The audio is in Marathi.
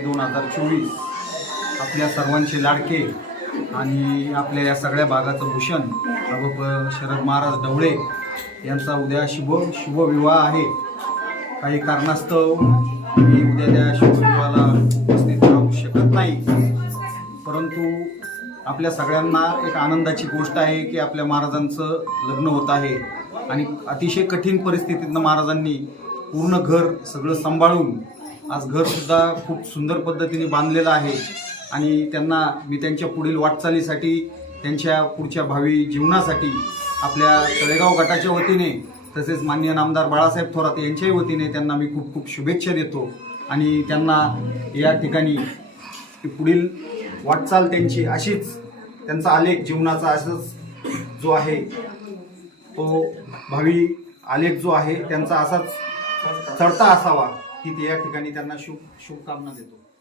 दोन हजार चोवीस. आपल्या सर्वांचे लाडके आणि आपल्या या सगळ्या भागाचं भूषण प्रभू शरद महाराज ढवळे यांचा उद्या शुभ शुभविवाह आहे. काही कारणास्तव मी उद्या त्या शुभविवाहाला उपस्थित राहू शकत नाही. परंतु आपल्या सगळ्यांना एक आनंदाची गोष्ट आहे की आपल्या महाराजांचं लग्न होत आहे आणि अतिशय कठीण परिस्थितीतनं महाराजांनी पूर्ण घर सगळं सांभाळून आज घरसुद्धा खूप सुंदर पद्धतीने बांधलेलं आहे. आणि त्यांना मी त्यांच्या पुढील वाटचालीसाठी त्यांच्या पुढच्या भावी जीवनासाठी आपल्या तळेगाव गटाच्या वतीने तसेच माननीय नामदार बाळासाहेब थोरात यांच्याही वतीने त्यांना मी खूप खूप शुभेच्छा देतो. आणि त्यांना या ठिकाणी पुढील वाटचाल त्यांची अशीच त्यांचा आलेख जीवनाचा असंच जो आहे तो भावी आलेख जो आहे त्यांचा असाच चढता असावा. की या ठिकाणी त्यांना शुभ शुभकामना देतो.